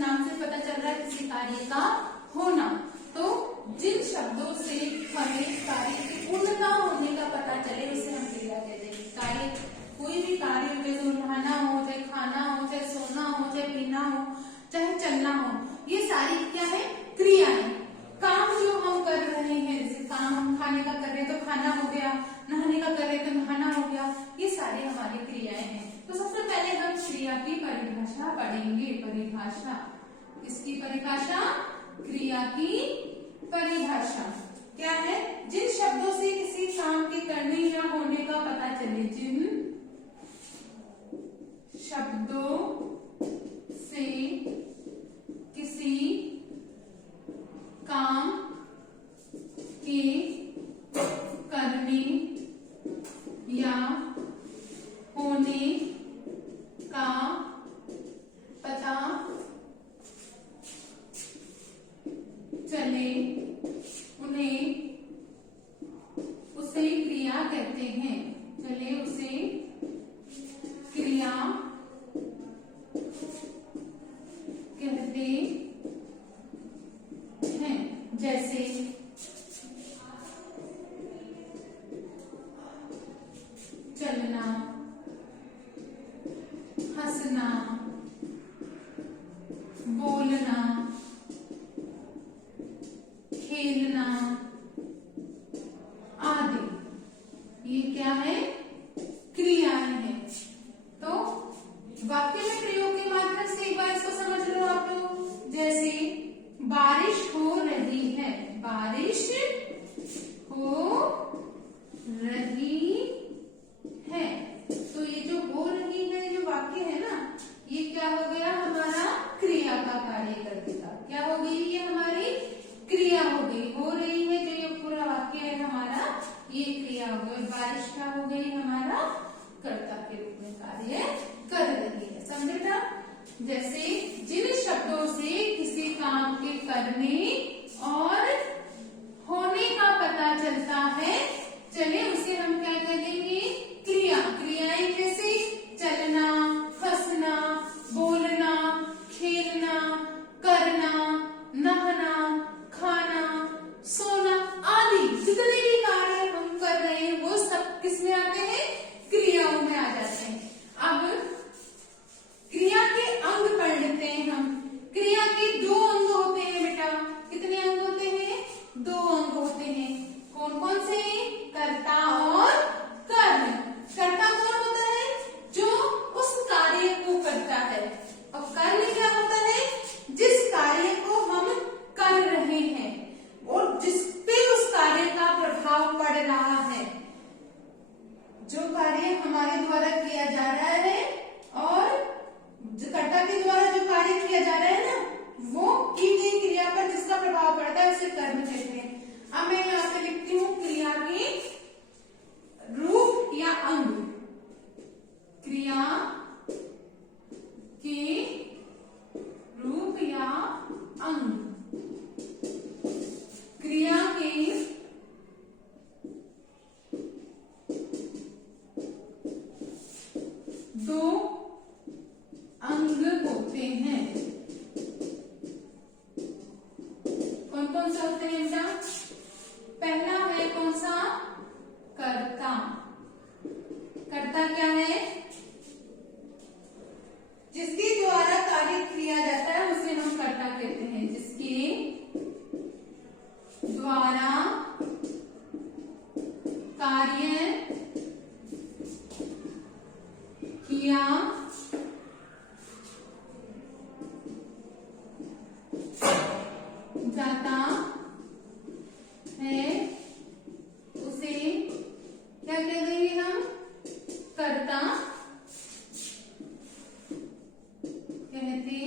नाम से पता चल रहा है किसी कार्य का होना। तो जिन शब्दों से हमें कार्य की पूर्णता होने का पता चले उसे हम क्रिया कहते हैं। कार्य, कोई भी कार्य हो, जैसे नहाना हो, चाहे खाना हो, चाहे सोना हो, चाहे पीना हो, चाहे चलना हो, ये सारी क्या है? क्रिया है। काम जो हम कर रहे हैं, जैसे काम हम खाने का कर रहे हैं तो खाना हो गया, नहाने का कर रहे हैं तो नहाना हो गया, ये सारी हमारी क्रियाएं हैं। तो सबसे पहले हम क्रिया की परिभाषा पढ़ेंगे। परिभाषा, इसकी परिभाषा, क्रिया की परिभाषा क्या है? जिन शब्दों से किसी काम के करने या होने का पता चले, जिन शब्दों से किसी काम के करने या होने का पता चले उन्हें उसे क्रिया कहते हैं। चले उसे क्रिया कहते हैं। जैसे चलना, हंसना, बोलना, खेलना आदि, ये क्या है? क्रियाएं हैं। तो वाक्य में प्रयोग के माध्यम से एक बार इसको समझ लो आप लोग। जैसे बारिश हो रही है, बारिश हो रही है, तो ये जो हो रही है, जो वाक्य है ना, ये क्या हो गया? हमारा क्रिया का कार्य कर देगा। क्या हो गई? ये हमारी क्रिया हो गई। हो रही है, जो ये पूरा वाक्य है हमारा, ये क्रिया हो गई। बारिश क्या हो गई? हमारा कर्ता के रूप में कार्य कर रही है। समझे ना? जैसे जिन शब्दों से किसी काम के करने और होने का पता चलता है, चले उसे हम क्या कहेंगे? क्रिया। क्रियाएं जैसे चलना, हंसना, बोलना, खेलना, करना, नहाना, खाना, सोना आदि, जितने भी कार्य हम कर रहे हैं वो सब किसमें आते हैं? क्रियाओं में आ जाते हैं। अब क्रिया के अंग पढ़ लेते हैं हम। क्रिया के दो अंग होते हैं बेटा। कितने अंग होते हैं? दो अंग होते हैं। कौन कौन से? कर्ता और कर्म। कर्ता कौन होता है? जो उस कार्य को करता है। और कर्म क्या होता है? जिस कार्य को हम कर रहे हैं और जिस पे उस कार्य का प्रभाव पड़ रहा है। जो कार्य हमारे द्वारा किया जा रहा है और कर्ता के द्वारा जो कार्य किया जा रहा है ना, वो की गई क्रिया पर जिसका प्रभाव पड़ता है उसे कर्म कहते हैं। अब मैं यहाँ पे लिखती हूँ क्रिया के रूप या अंग। क्रिया के रूप या अंग। क्रिया के दो अंग होते हैं। कौन कौन से होते हैं बेटा? पहला है कौन सा? कर्ता। कर्ता क्या है? जिसके द्वारा कार्य किया जाता है उसे हम कर्ता कहते हैं। जिसके द्वारा कार्य किया जाता है उसे क्या कह देंगे हम? कर्ता कहते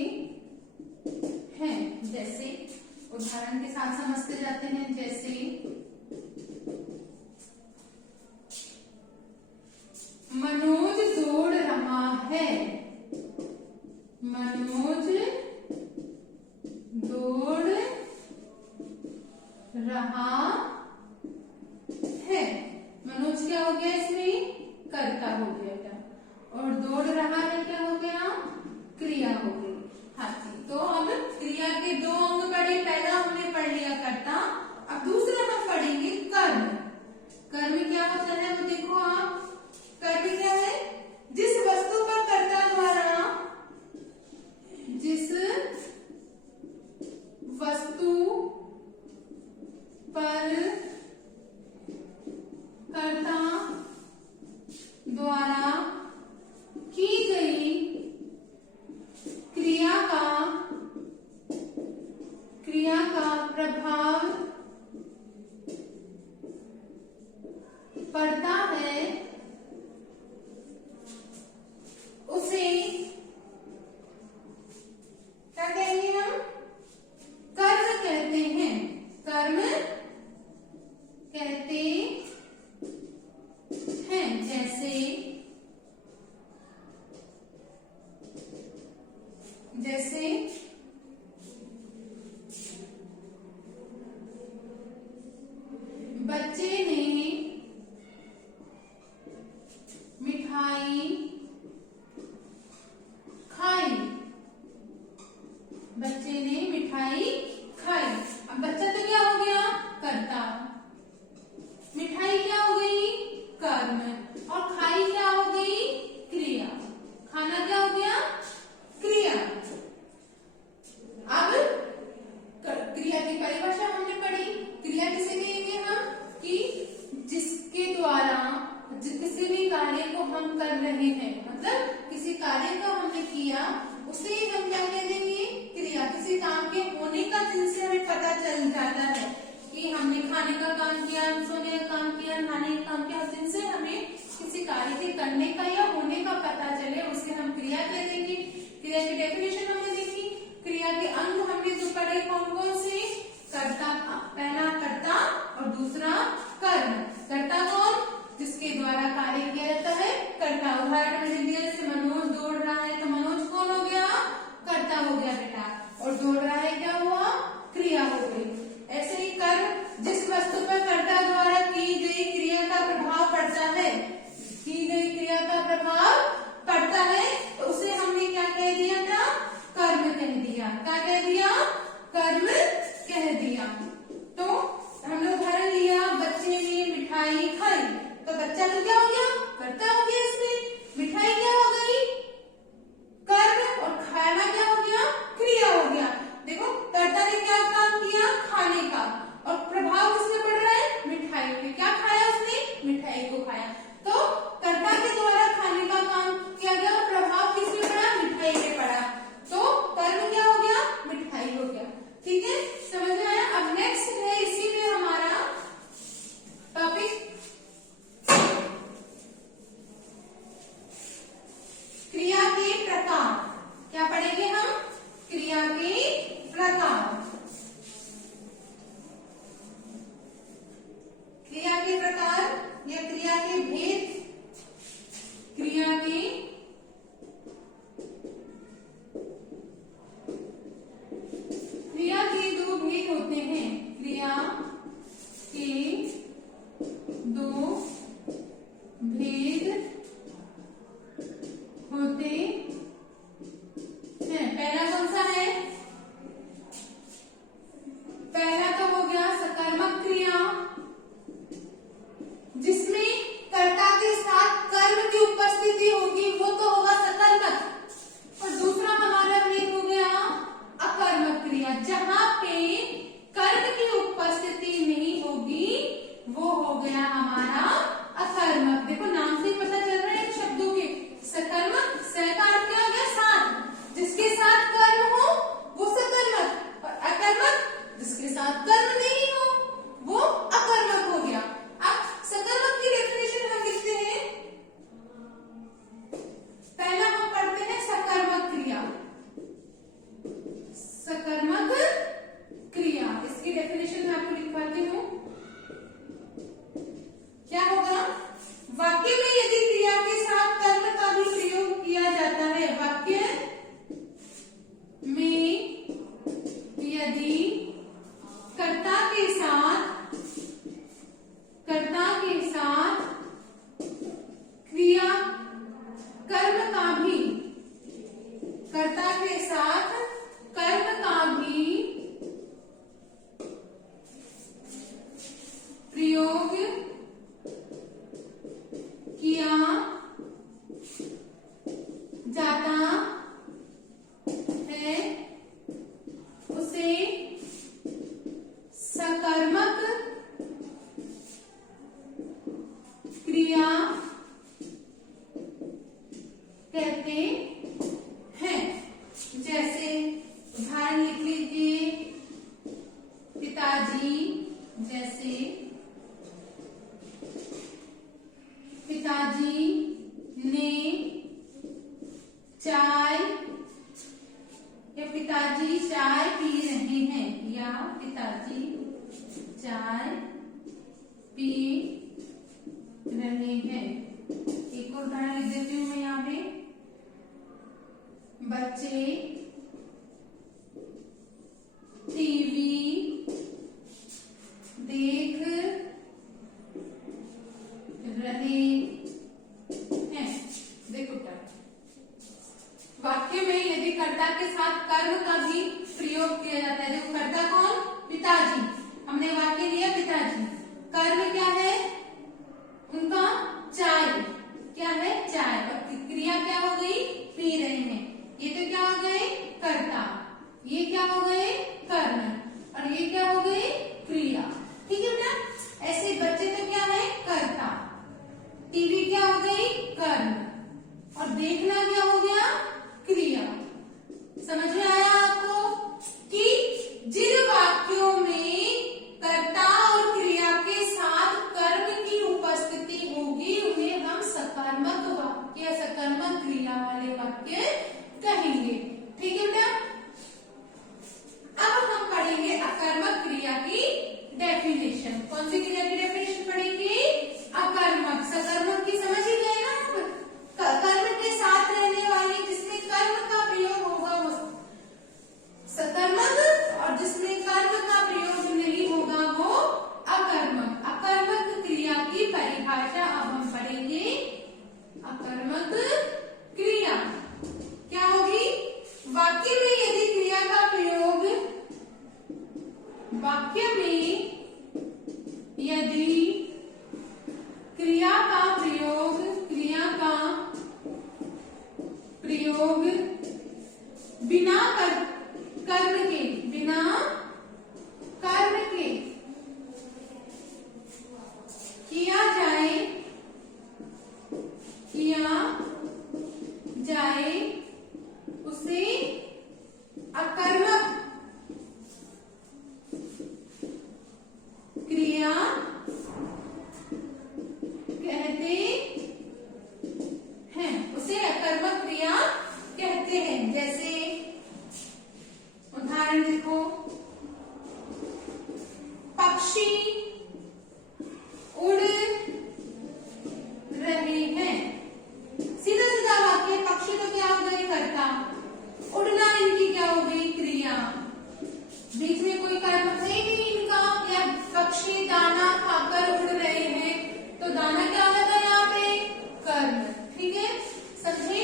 हैं। जैसे उदाहरण के साथ समझते जाते हैं। जैसे मनोज दौड़ रहा है। मनोज दौड़ रहा है। मनोज क्या हो गया? इसमें कर्ता हो गया। और दौड़ रहा है क्या हो गया? क्रिया हो गई। हाँ जी। तो अब क्रिया के दो अंग पढ़े, पहला हमने पढ़ लिया कर्ता, अब दूसरा हम पढ़ेंगे कर्म। कर्म क्या होता है वो देखो आप, कर्म क्या है, जिस वस्तु पर कर्ता द्वारा, जिस वस्तु पर कर्ता द्वारा की गई क्रिया का प्रभाव पड़ता है, उसे क्या कहेंगे हम, कर्म कहते हैं। कर्म कहते हैं। जैसे बच्चे ने मिठाई खाई, बच्चे ने मिठाई खाई। अब बच्चा तो क्या हो गया, कर्ता, मिठाई क्या हो गई, कर्म, और खाई क्या हो गई, क्रिया। खाना क्या हो गया, क्रिया। अब क्रिया की परिभाषा हमने पढ़ी। क्रिया किसे कहेंगे हम, कि जिसके द्वारा किसी भी कार्य को हम कर रहे हैं, मतलब किसी कार्य को हमने किया, उसे हम क्या कह देंगे, क्रिया। किसी काम के होने का जिनसे हमें पता चल जाता है कि हमने खाने का काम किया, सोने का काम किया, नहाने का काम किया, जिनसे हमें किसी कार्य के करने का या होने का पता चले, उसे हम क्रिया कह देंगे। क्रिया की डेफिनेशन हमने देखी। क्रिया के अंग हमने जो पढ़े कौन कौन से, कर्ता, पहला कर्ता और दूसरा कर्म। कर्ता कौन, जिसके द्वारा कार्य किया जाता है, कर्ता। उदाहरण में लिख दिया, जैसे मनोज दौड़ रहा है, तो मनोज कौन हो गया, कर्ता हो गया बेटा, और दौड़ रहा है क्या हुआ, क्रिया हो गई। ऐसे ही कर्म, जिस वस्तु पर कर्ता द्वारा की गई क्रिया का प्रभाव पड़ता है, की गई क्रिया का प्रभाव पड़ता है, तो उसे हमने क्या कह दिया था, कर्म कह दिया। क्या कह दिया, कर्म कह दिया। तो हमने उदाहरण लिया, बच्चे ने मिठाई खाई, तो बच्चा तो क्या हो गया, कर्ता हो गया इसमें। मिठाई क्या हो गई, कर्म, और खाना क्या हो गया, क्रिया हो गया। देखो कर्ता ने क्या काम किया, खाने का, और प्रभाव किसमें पड़ रहा है, मिठाई पे। क्या खाया उसने, मिठाई को खाया। तो कर्ता के द्वारा खाने का काम किया गया, और प्रभाव किसमें पड़ा, मिठाई पे पड़ा। तो कर्म क्या हो गया, मिठाई हो गया। ठीक है, समझ में आया। अब नेक्स्ट है, इसी में हमारा टॉपिक क्रिया के प्रकार। क्या पढ़ेंगे हम, क्रिया के प्रकार। क्रिया के प्रकार या क्रिया के भेद क्रिया कहते हैं। जैसे उदाहरण लिख लीजिए, पिताजी, जैसे पिताजी ने चाय, या पिताजी चाय पी रहे हैं, या पिताजी चाय पी रहे हैं। एक और उदाहरण लिख देती हूँ मैं यहाँ पे, बच्चे टीवी देख रहे हैं। देखो वाक्य में यदि कर्ता के साथ कर्म का भी प्रयोग किया जाता है। देखो कर्ता कौन? पिताजी। हमने वाक्य लिया पिताजी, कर्म क्या है उनका? चाय। क्या है? चाय। और क्रिया क्या हो गई? पी रहे हैं। ये तो क्या हो गए? कर्ता। ये क्या हो गए? कर्म। और ये क्या हो गए? क्रिया। ठीक है बेटा, ऐसे बच्चे तो क्या है? कर्ता। टीवी क्या हो गई? कर्म। और देखना क्या हो गया? क्रिया। समझ में आया आपको कि जिन वाक्यों में कर्ता और क्रिया के साथ कर्म की उपस्थिति होगी उन्हें हम सकर्मक वाक्य, सकर्मक क्रिया वाले वाक्य कहेंगे। ठीक है बेटा, अब हम पढ़ेंगे अकर्मक क्रिया की डेफिनेशन। कौन सी क्रिया की डेफिनेशन पढ़ेंगे? अकर्मक। सकर्मक की समझ ही गए ना, कर्म के साथ रहने वाली, जिसमें कर्म का प्रयोग होगा वो सकर्मक, और जिसमें कर्म का प्रयोग नहीं होगा वो अकर्मक। अकर्मक क्रिया की परिभाषा अब हम पढ़ेंगे। अकर्मक क्रिया क्या होगी? वाक्य में यदि क्रिया का प्रयोग, वाक्य में यदि क्रिया का प्रयोग, क्रिया का प्रयोग बिना कर्म के, बिना कर्म के किया जाए, उसे अकर्मक क्रिया कहते हैं। उसे अकर्मक क्रिया कहते हैं। जैसे उदाहरण देखो, पक्षी उड़ रहे हैं। सीधा सीधा वाक्य, पक्षी तो क्या हो गई? कर्ता। उड़ना इनकी क्या हो गई? क्रिया। बीच में कोई कर्म है नहीं इनका। या पक्षी दाना खाकर उड़ रहे हैं, तो दाना क्या लगा यहाँ पे? कर्म। ठीक है, समझे?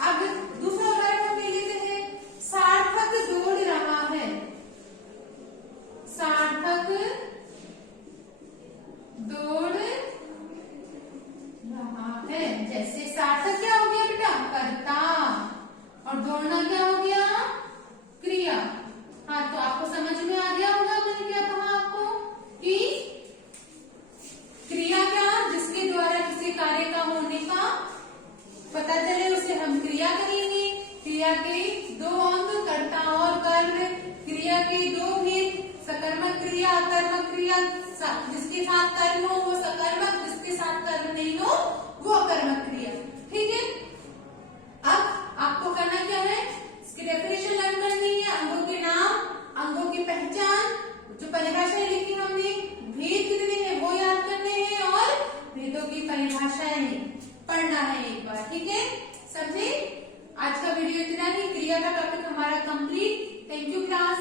अब दूसरा उदाहरण हम ले लेते हैं, सार्थक दौड़ रहा है। सार्थक दौड़ रहा है। जैसे सार्थक क्या हो गया बेटा? कर्ता। और दौड़ना क्या हो गया? क्रिया। हाँ, तो आपको समझ में आ गया होगा मैंने क्या कहा आपको कि क्रिया क्या, जिसके द्वारा किसी कार्य का होने का पता चले उसे हम क्रिया कहेंगे। क्रिया के दो अंग, कर्ता और कर्म। क्रिया के दो भेद, सकर्मक क्रिया, अकर्मक क्रिया। जिसके साथ कर्म हो वो सकर्मक, जिसके साथ कर्म नहीं हो वो अकर्मक क्रिया। ठीक है, अब आपको करना क्या है? इसकी डेफिनेशन लर्न करनी है। अंगों के नाम, अंगों की पहचान, जो परिभाषाएं लिखी हमने, भेद कितने हैं वो याद करने हैं, और भेदों की परिभाषाएं पढ़ना है एक बार। ठीक है, समझे? आज का वीडियो इतना ही। क्रिया का टॉपिक हमारा कंप्लीट। Thank you class.